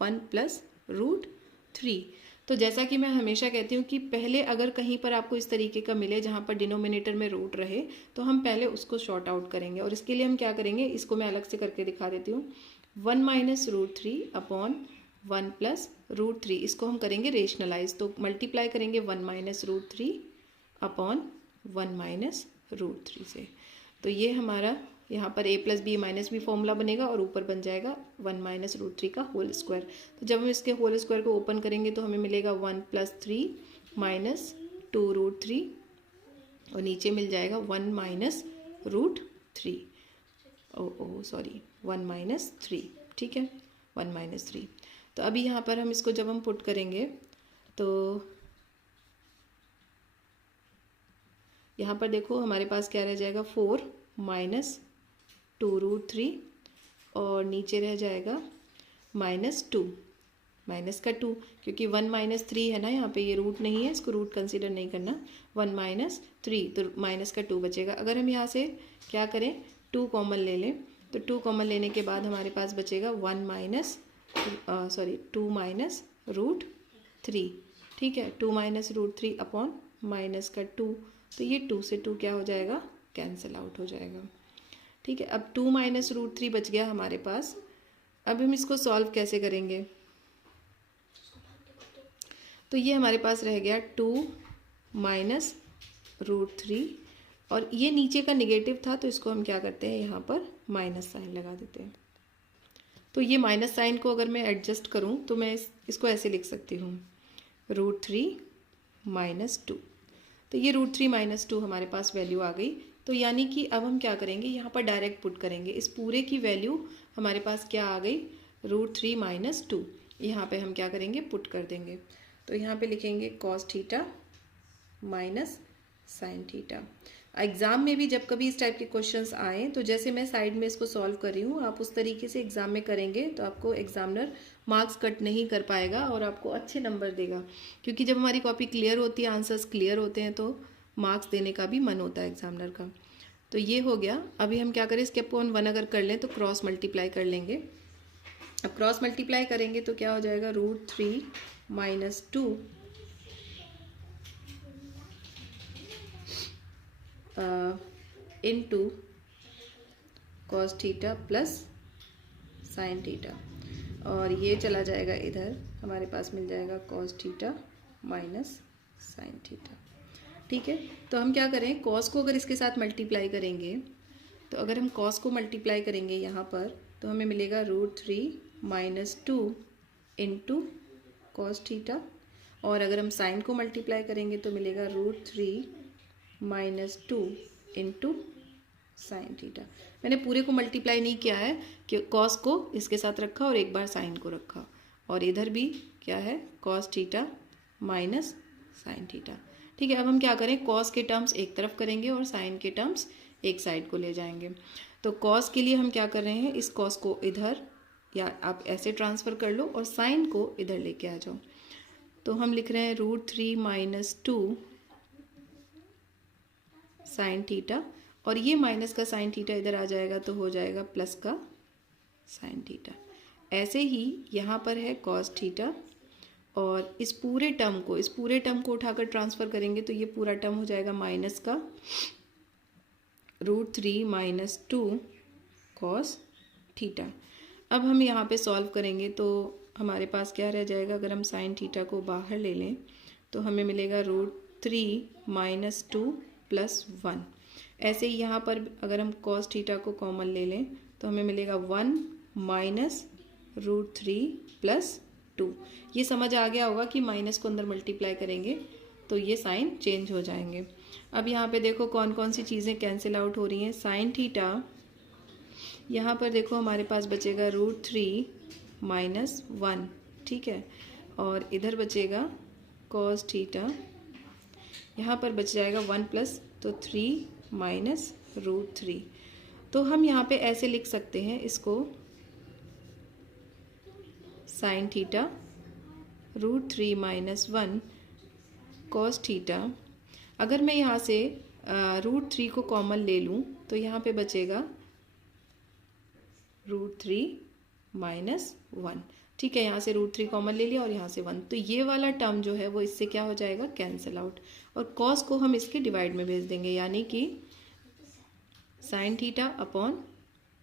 1 प्लस √3। तो जैसा कि मैं हमेशा कहती हूँ कि पहले अगर कहीं पर आपको इस तरीके का मिले जहाँ पर डिनोमिनेटर में रूट रहे तो हम पहले उसको शॉर्ट आउट करेंगे, और इसके लिए हम क्या करेंगे, इसको मैं अलग से करके दिखा देती हूँ। 1 माइनस √3 अपॉन 1 प्लस √3, इसको हम करेंगे रेशनलाइज। तो मल्टीप्लाई करेंगे 1 माइनस √3 अपॉन 1 माइनस √3 से। तो ये हमारा यहाँ पर a plus B minus B formula बनेगा और ऊपर बन जाएगा 1 माइनस √3 का होल स्क्वायर। तो जब हम इसके होल स्क्वायर को ओपन करेंगे तो हमें मिलेगा 1 प्लस 3 माइनस 2√3, और नीचे मिल जाएगा 1 माइनस √3, सॉरी 1 माइनस 3, ठीक है, 1 माइनस 3। तो अभी यहाँ पर हम इसको जब हम पुट करेंगे तो यहाँ पर देखो हमारे पास क्या रह जाएगा, 4 माइनस 2√3, और नीचे रह जाएगा -2, माइनस का 2, क्योंकि 1 माइनस 3 है ना, यहाँ पे ये रूट नहीं है, इसको रूट कंसीडर नहीं करना। 1 माइनस 3, तो माइनस का 2 बचेगा। अगर हम यहाँ से क्या करें, 2 कॉमन ले लें, तो 2 कॉमन लेने के बाद हमारे पास बचेगा 2 माइनस √3, ठीक है, 2 माइनस √3 अपॉन माइनस का 2, तो ये 2 से 2 क्या हो जाएगा, कैंसिल आउट हो जाएगा। ठीक है, अब 2 माइनस रूट 3 बच गया हमारे पास। अब हम इसको सॉल्व कैसे करेंगे, तो ये हमारे पास रह गया 2 माइनस रूट 3, और ये नीचे का निगेटिव था तो इसको हम क्या करते हैं, यहाँ पर माइनस साइन लगा देते हैं। तो ये माइनस साइन को अगर मैं एडजस्ट करूँ तो मैं इसको ऐसे लिख सकती हूँ, रूट 3 माइनस 2। तो ये रूट 3 माइनस 2 हमारे पास वैल्यू आ गई। तो यानी कि अब हम क्या करेंगे, यहाँ पर डायरेक्ट पुट करेंगे। इस पूरे की वैल्यू हमारे पास क्या आ गई, रूट 3 माइनस 2। यहाँ पे हम क्या करेंगे, पुट कर देंगे। तो यहाँ पे लिखेंगे cos theta minus sine theta. Exam में भी जब कभी इस टाइप के क्वेश्चंस आएँ तो जैसे मैं साइड में इसको सॉल्व कर रही हूँ, आप उस तरीके से एग्ज़ाम में करेंगे तो आपको एग्जामिनर मार्क्स कट नहीं कर पाएगा और आपको अच्छे नंबर देगा। क्योंकि जब हमारी कॉपी क्लियर होती है, आंसर्स क्लियर होते हैं, तो मार्क्स देने का भी मन होता है एग्जामिनर का। तो ये हो गया। अभी हम क्या करें, इसके अपॉन 1 अगर कर लें तो क्रॉस मल्टीप्लाई कर लेंगे। अब क्रॉस मल्टीप्लाई करेंगे तो क्या हो जाएगा, root 3 minus 2 into cos theta plus sine theta, और ये चला जाएगा इधर, हमारे पास मिल जाएगा cos theta minus sine theta. ठीक है, तो हम क्या करें, कॉस को अगर इसके साथ मल्टीप्लाई करेंगे, तो अगर हम कॉस को मल्टीप्लाई करेंगे यहाँ पर तो हमें मिलेगा root 3 minus 2 into cos theta, और अगर हम साइन को मल्टीप्लाई करेंगे तो मिलेगा root 3 minus 2 into sine theta. मैंने पूरे को मल्टीप्लाई नहीं किया है कि कॉस को इसके साथ रखा और एक बार साइन को रखा, और इधर भी क्या है, cos theta minus sine theta. ठीक है, अब हम क्या करें, कॉस के टर्म्स एक तरफ करेंगे और साइन के टर्म्स एक साइड को ले जाएंगे। तो कॉस के लिए हम क्या कर रहे हैं, इस कॉस को इधर या आप ऐसे ट्रांसफ़र कर लो और साइन को इधर लेके आ जाओ। तो हम लिख रहे हैं रूट 3 माइनस 2 साइन थीटा, और ये माइनस का साइन थीटा इधर आ जाएगा तो हो जाएगा प्लस का साइन थीटा। ऐसे ही यहाँ पर है कॉस थीटा, और इस पूरे टर्म को उठाकर ट्रांसफ़र करेंगे तो ये पूरा टर्म हो जाएगा माइनस का रूट 3 माइनस 2 कॉस थीटा। अब हम यहाँ पे सॉल्व करेंगे तो हमारे पास क्या रह जाएगा, अगर हम साइन थीटा को बाहर ले लें तो हमें मिलेगा रूट 3 माइनस 2 प्लस 1। ऐसे ही यहाँ पर अगर हम कॉस थीटा को कॉमन ले लें तो हमें मिलेगा 1 माइनस रूट 3 प्लस 2। ये समझ आ गया होगा कि माइनस को अंदर मल्टीप्लाई करेंगे तो ये साइन चेंज हो जाएंगे। अब यहाँ पे देखो कौन कौन सी चीज़ें कैंसिल आउट हो रही हैं। साइन थीटा यहाँ पर देखो हमारे पास बचेगा रूट 3 माइनस 1, ठीक है, और इधर बचेगा कॉस थीटा, यहाँ पर बच जाएगा 1 प्लस तो 3 माइनस रूट 3। तो हम यहाँ पे ऐसे लिख सकते हैं इसको, sine theta root 3 minus 1 cos theta. अगर मैं यहाँ से रूट 3 को कॉमन ले लूँ तो यहाँ पे बचेगा रूट 3 माइनस 1, ठीक है। यहाँ से रूट 3 कॉमन ले लिया और यहाँ से 1, तो ये वाला टर्म जो है वो इससे क्या हो जाएगा, कैंसिल आउट, और कॉस को हम इसके डिवाइड में भेज देंगे, यानी कि sine theta upon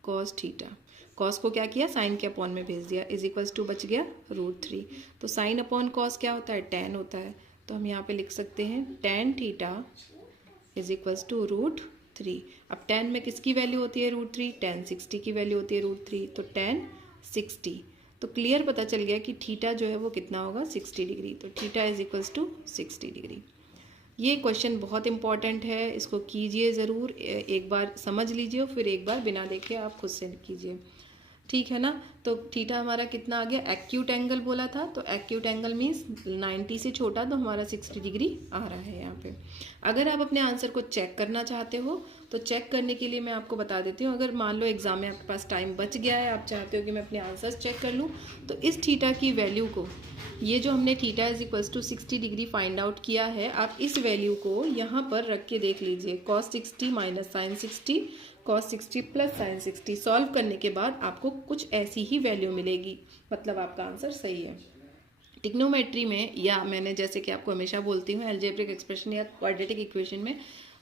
cos theta. Cos को क्या किया, साइन के अपॉन में भेज दिया, इज इक्वल्स टू बच गया रूट 3। तो साइन अपॉन कॉस क्या होता है, टेन होता है, तो हम यहाँ पे लिख सकते हैं tan theta is equals to root 3। अब टेन में किसकी वैल्यू होती है, रूट 3, टेन 60 की वैल्यू होती है रूट 3, तो टेन 60। तो क्लियर पता चल गया कि थीटा जो है वो कितना होगा, 60 डिग्री। तो theta is equals to 60 degree. ये क्वेश्चन बहुत इंपॉर्टेंट है, इसको कीजिए ज़रूर, एक बार समझ लीजिए और फिर एक बार बिना देखे आप खुद से कीजिए, ठीक है ना। तो थीटा हमारा कितना आ गया, एक्यूट एंगल बोला था, तो एक्यूट एंगल मीन्स 90 से छोटा, तो हमारा 60 डिग्री आ रहा है यहाँ पे। अगर आप अपने आंसर को चेक करना चाहते हो तो चेक करने के लिए मैं आपको बता देती हूँ। अगर मान लो एग्जाम में आपके पास टाइम बच गया है, आप चाहते हो कि मैं अपने आंसर्स चेक कर लूँ, तो इस थीटा की वैल्यू को, ये जो हमने theta is equals to 60 degree find out किया है, आप इस वैल्यू को यहाँ पर रख के देख लीजिए, cos 60 minus sine 60 cos 60 plus sine 60। Solve करने के बाद आपको कुछ ऐसी ही वैल्यू मिलेगी, मतलब आपका आंसर सही है। ट्रिग्नोमेट्री में, या मैंने जैसे कि आपको हमेशा बोलती हूँ, अलजेब्रिक एक्सप्रेशन या क्वाड्रेटिक इक्वेशन में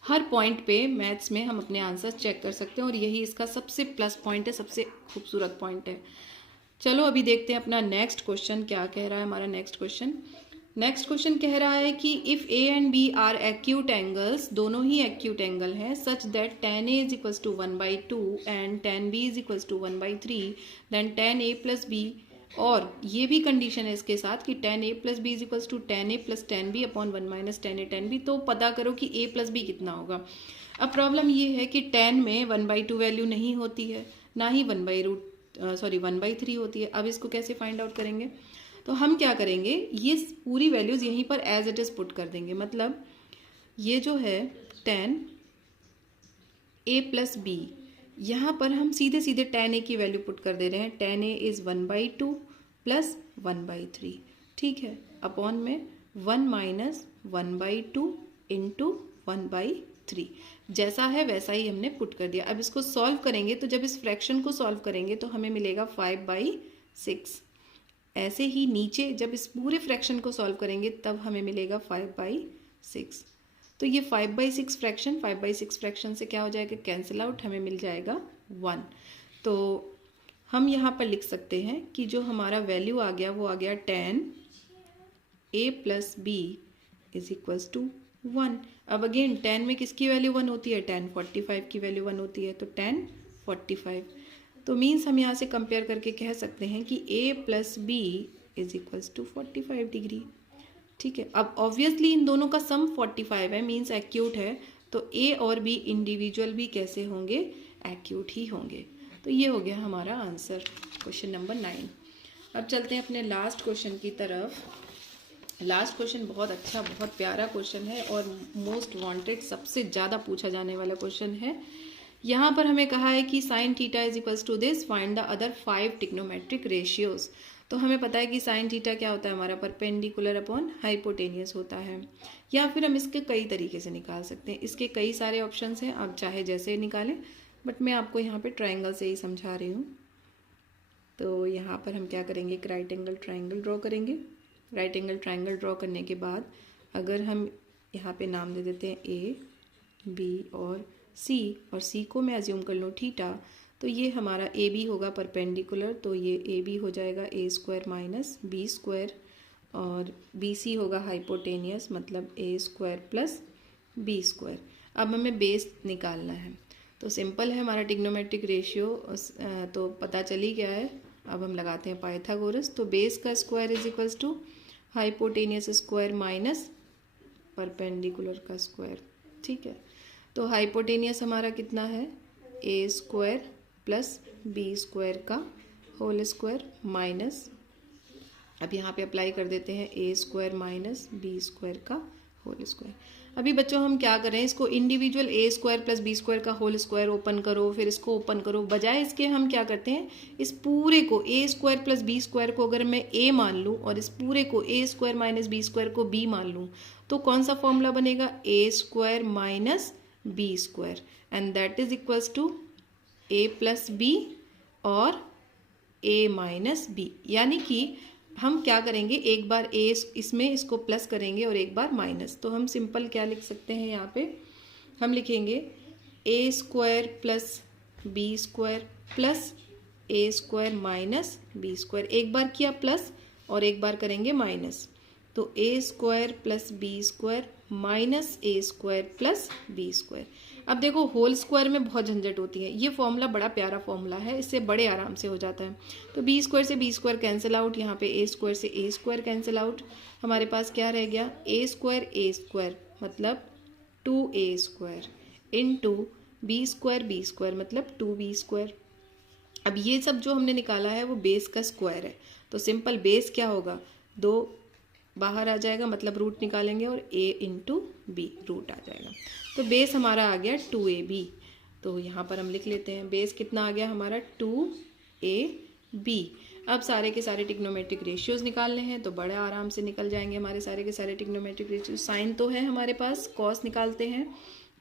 हर पॉइंट पे मैथ्स में हम अपने आंसर चेक कर सकते हैं और यही इसका सबसे प्लस पॉइंट है, सबसे खूबसूरत पॉइंट है। चलो अभी देखते हैं अपना नेक्स्ट क्वेश्चन क्या कह रहा है। हमारा नेक्स्ट क्वेश्चन कह रहा है कि if A and B are acute angles, दोनों ही एक्यूट एंगल हैं, such that tan A is equals to 1/2 and tan B is equals to 1/3, then tan A plus B, और ये भी कंडीशन है इसके साथ कि tan A plus B is equals to tan A plus tan B upon 1 minus tan A tan B। तो पता करो कि A प्लस बी कितना होगा। अब प्रॉब्लम ये है कि tan में 1/2 वैल्यू नहीं होती है, ना ही 1/3 होती है। अब इसको कैसे फाइंड आउट करेंगे? तो हम क्या करेंगे, ये पूरी वैल्यूज़ यहीं पर एज इट इज़ पुट कर देंगे। मतलब ये जो है tan A प्लस बी, यहाँ पर हम सीधे सीधे tan A की वैल्यू पुट कर दे रहे हैं। tan A इज़ 1/2 प्लस 1/3, ठीक है, अपॉन में 1 माइनस 1/2 इंटू 1/3, जैसा है वैसा ही हमने पुट कर दिया। अब इसको सॉल्व करेंगे तो जब इस फ्रैक्शन को सॉल्व करेंगे तो हमें मिलेगा 5/6। ऐसे ही नीचे जब इस पूरे फ्रैक्शन को सॉल्व करेंगे तब हमें मिलेगा 5/6। तो ये 5/6 फ्रैक्शन से क्या हो जाएगा, कैंसिल आउट, हमें मिल जाएगा 1। तो हम यहाँ पर लिख सकते हैं कि जो हमारा वैल्यू आ गया वो आ गया tan A plus B is equals to 1। अब अगेन tan में किसकी वैल्यू 1 होती है, tan 45 की वैल्यू 1 होती है, तो tan 45। तो मीन्स हम यहाँ से कंपेयर करके कह सकते हैं कि A plus B is equals to 45 degree, ठीक है। अब ऑब्वियसली इन दोनों का सम 45 है, मीन्स एक्यूट है, तो A और B इंडिविजुअल भी कैसे होंगे, एक्यूट ही होंगे। तो ये हो गया हमारा आंसर, क्वेश्चन नंबर 9। अब चलते हैं अपने लास्ट क्वेश्चन की तरफ। लास्ट क्वेश्चन बहुत अच्छा, बहुत प्यारा क्वेश्चन है और मोस्ट वांटेड, सबसे ज़्यादा पूछा जाने वाला क्वेश्चन है। यहाँ पर हमें कहा है कि sine theta is equals to this, find the other 5 trigonometric ratios. तो हमें पता है कि साइन थीटा क्या होता है हमारा, परपेंडिकुलर अपॉन हाइपोटेनियस होता है। या फिर हम इसके कई तरीके से निकाल सकते हैं, इसके कई सारे ऑप्शंस हैं, आप चाहे जैसे निकालें, बट मैं आपको यहाँ पे ट्रायंगल से ही समझा रही हूँ। तो यहाँ पर हम क्या करेंगे, एक राइट एंगल ट्रायंगल ड्रॉ करेंगे। राइट एंगल ट्रायंगल ड्रॉ करने के बाद अगर हम यहाँ पे नाम दे देते हैं ए, बी और सी, और सी को मैं अज्यूम कर लूँ थीटा, तो ये हमारा ए बी होगा परपेंडिकुलर, तो ये ए बी हो जाएगा ए स्क्वायर माइनस बी स्क्वायर, और बी सी होगा हाइपोटेनियस, मतलब ए स्क्वायर प्लस बी स्क्वायर। अब हमें बेस निकालना है, तो सिंपल है हमारा ट्रिग्नोमेट्रिक रेशियो, तो पता चल ही गया है। अब हम लगाते हैं पाइथागोरस, तो बेस का square is equals to hypotenuse square minus perpendicular का स्क्वायर, ठीक है। तो हाइपोटेनियस हमारा कितना है, A square plus B square का होल स्क्वायर माइनस, अब यहाँ पे अप्लाई कर देते हैं A square minus B square का होल स्क्वायर। अभी बच्चों हम क्या करें, इसको individual A square plus B square का होल स्क्वायर ओपन करो, फिर इसको ओपन करो, बजाय इसके हम क्या करते हैं, इस पूरे को A square plus B square को अगर मैं ए मान लूँ और इस पूरे को A square minus B square को बी मान लूँ, तो कौन सा फॉर्मूला बनेगा, A square minus B square, and that is equals to A plus B और ए माइनस बी। यानी कि हम क्या करेंगे, एक बार ए इसमें इसको प्लस करेंगे और एक बार माइनस, तो हम सिंपल क्या लिख सकते हैं, यहाँ पे हम लिखेंगे A square plus B square plus A square minus B square. एक बार किया प्लस और एक बार करेंगे माइनस, तो A square plus B square minus A square plus B square. अब देखो होल स्क्वायर में बहुत झंझट होती है, ये फॉर्मूला बड़ा प्यारा फॉर्मूला है, इससे बड़े आराम से हो जाता है। तो बी स्क्वायर से बी स्क्वायर कैंसिल आउट, यहाँ पे ए स्क्वायर से ए स्क्वायर कैंसिल आउट, हमारे पास क्या रह गया, ए स्क्वायर मतलब 2a square into B square मतलब 2b स्क्वायर। अब ये सब जो हमने निकाला है वो बेस का स्क्वायर है, तो सिंपल बेस क्या होगा, 2 बाहर आ जाएगा, मतलब रूट निकालेंगे और a इंटू बी रूट आ जाएगा। तो बेस हमारा आ गया 2ab। तो यहाँ पर हम लिख लेते हैं बेस कितना आ गया हमारा 2ab। अब सारे के सारे ट्रिग्नोमेट्रिक रेशियोज निकालने हैं, तो बड़े आराम से निकल जाएंगे हमारे सारे के सारे ट्रिग्नोमेट्रिक रेशियोज। साइन तो है हमारे पास, कॉस निकालते हैं।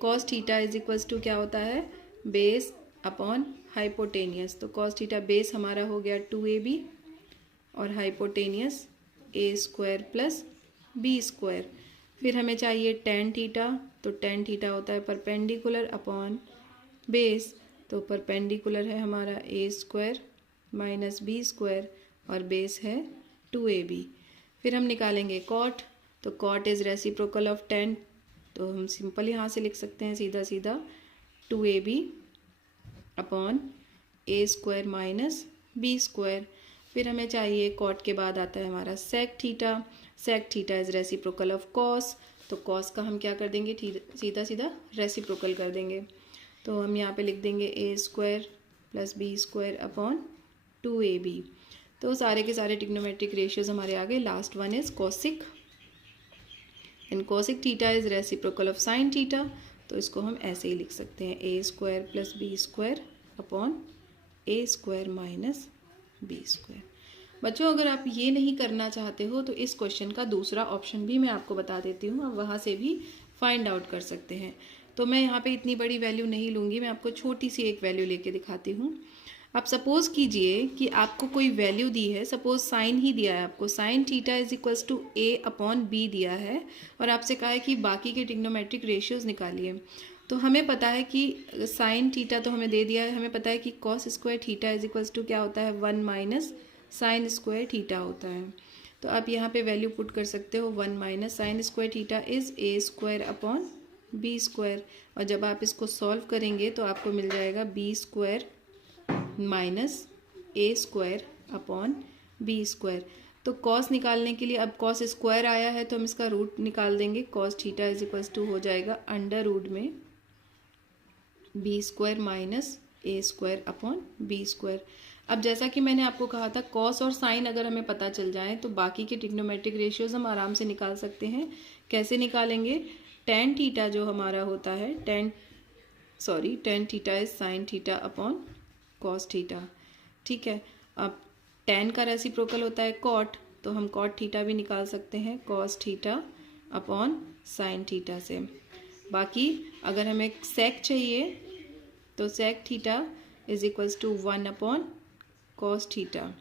Cos theta is equals to क्या होता है, बेस अपॉन हाइपोटेनियस। तो कॉस थीटा बेस हमारा हो गया 2ab और hypotenuse A square plus B square. फिर हमें चाहिए टेन थीटा, तो टेन थीटा होता है परपेंडिकुलर अपॉन बेस, तो परपेंडिकुलर है हमारा A square minus B square और बेस है 2ab। फिर हम निकालेंगे कॉट, तो cot is reciprocal of tan, तो हम सिंपल यहाँ से लिख सकते हैं सीधा सीधा 2ab upon A square minus B square. फिर हमें चाहिए कॉट के बाद आता है हमारा sec theta, sec theta is reciprocal of cos, तो कॉस का हम क्या कर देंगे सीधा सीधा रेसिप्रोकल कर देंगे, तो हम यहाँ पे लिख देंगे A square plus B square upon 2ab। तो सारे के सारे ट्रिग्नोमेट्रिक रेशियोज हमारे आ गए। Last one is cosec, and cosec theta is reciprocal of sine theta, तो इसको हम ऐसे ही लिख सकते हैं A square plus B square upon A square minus B square. बच्चों अगर आप ये नहीं करना चाहते हो तो इस क्वेश्चन का दूसरा ऑप्शन भी मैं आपको बता देती हूँ, आप वहाँ से भी फाइंड आउट कर सकते हैं। तो मैं यहाँ पे इतनी बड़ी वैल्यू नहीं लूँगी, मैं आपको छोटी सी एक वैल्यू लेके दिखाती हूँ। आप सपोज़ कीजिए कि आपको कोई वैल्यू दी है, सपोज साइन ही दिया है आपको, sine theta is equals to A upon B दिया है और आपसे कहा है कि बाकी के ट्रिग्नोमेट्रिक रेशियोज़ निकालिए। तो हमें पता है कि साइन थीटा तो हमें दे दिया है, हमें पता है कि cos square theta is equals to क्या होता है 1 माइनस साइन स्क्वायर थीटा होता है। तो आप यहाँ पे वैल्यू पुट कर सकते हो 1 minus sine square theta is A square upon B square, और जब आप इसको सॉल्व करेंगे तो आपको मिल जाएगा B square minus A square upon B square. तो कॉस निकालने के लिए अब कॉस स्क्वायर आया है तो हम इसका रूट निकाल देंगे, cos theta is equals to हो जाएगा अंडर रूट में B square minus A square upon B square. अब जैसा कि मैंने आपको कहा था कॉस और साइन अगर हमें पता चल जाए तो बाकी के ट्रिग्नोमेट्रिक रेशियोज हम आराम से निकाल सकते हैं। कैसे निकालेंगे, टेन थीटा जो हमारा होता है ten theta is sine theta upon cos theta, ठीक है। अब टेन का रेसिप्रोकल होता है कॉट, तो हम कॉट थीटा भी निकाल सकते हैं cos theta upon sine theta से। बाकी अगर हमें सेक चाहिए तो sec theta is equals to 1 upon cos theta,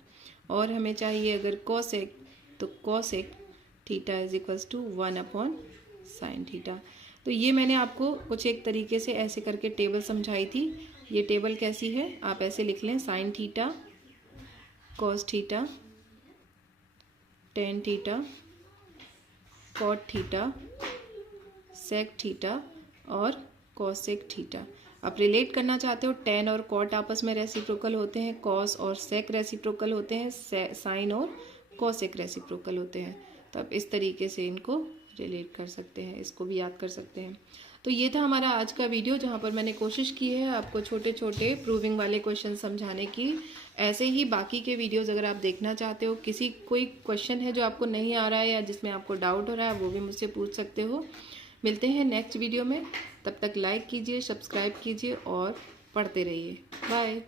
और हमें चाहिए अगर कॉसेक तो cosec theta is equals to 1 upon sine theta. तो ये मैंने आपको कुछ एक तरीके से ऐसे करके टेबल समझाई थी। ये टेबल कैसी है, आप ऐसे लिख लें, sine theta, cos theta, tan theta, cot theta, sec theta और कॉसेक थीटा। आप रिलेट करना चाहते हो, टेन और कॉट आपस में रेसिप्रोकल होते हैं, कॉस और सेक रेसिप्रोकल होते हैं, साइन और कॉसेक रेसिप्रोकल होते हैं। तो आप इस तरीके से इनको रिलेट कर सकते हैं, इसको भी याद कर सकते हैं। तो ये था हमारा आज का वीडियो जहाँ पर मैंने कोशिश की है आपको छोटे छोटे प्रूविंग वाले क्वेश्चन समझाने की। ऐसे ही बाकी के वीडियोस अगर आप देखना चाहते हो, कोई क्वेश्चन है जो आपको नहीं आ रहा है या जिसमें आपको डाउट हो रहा है, वो भी मुझसे पूछ सकते हो। मिलते हैं नेक्स्ट वीडियो में, तब तक लाइक कीजिए, सब्सक्राइब कीजिए और पढ़ते रहिए। बाय।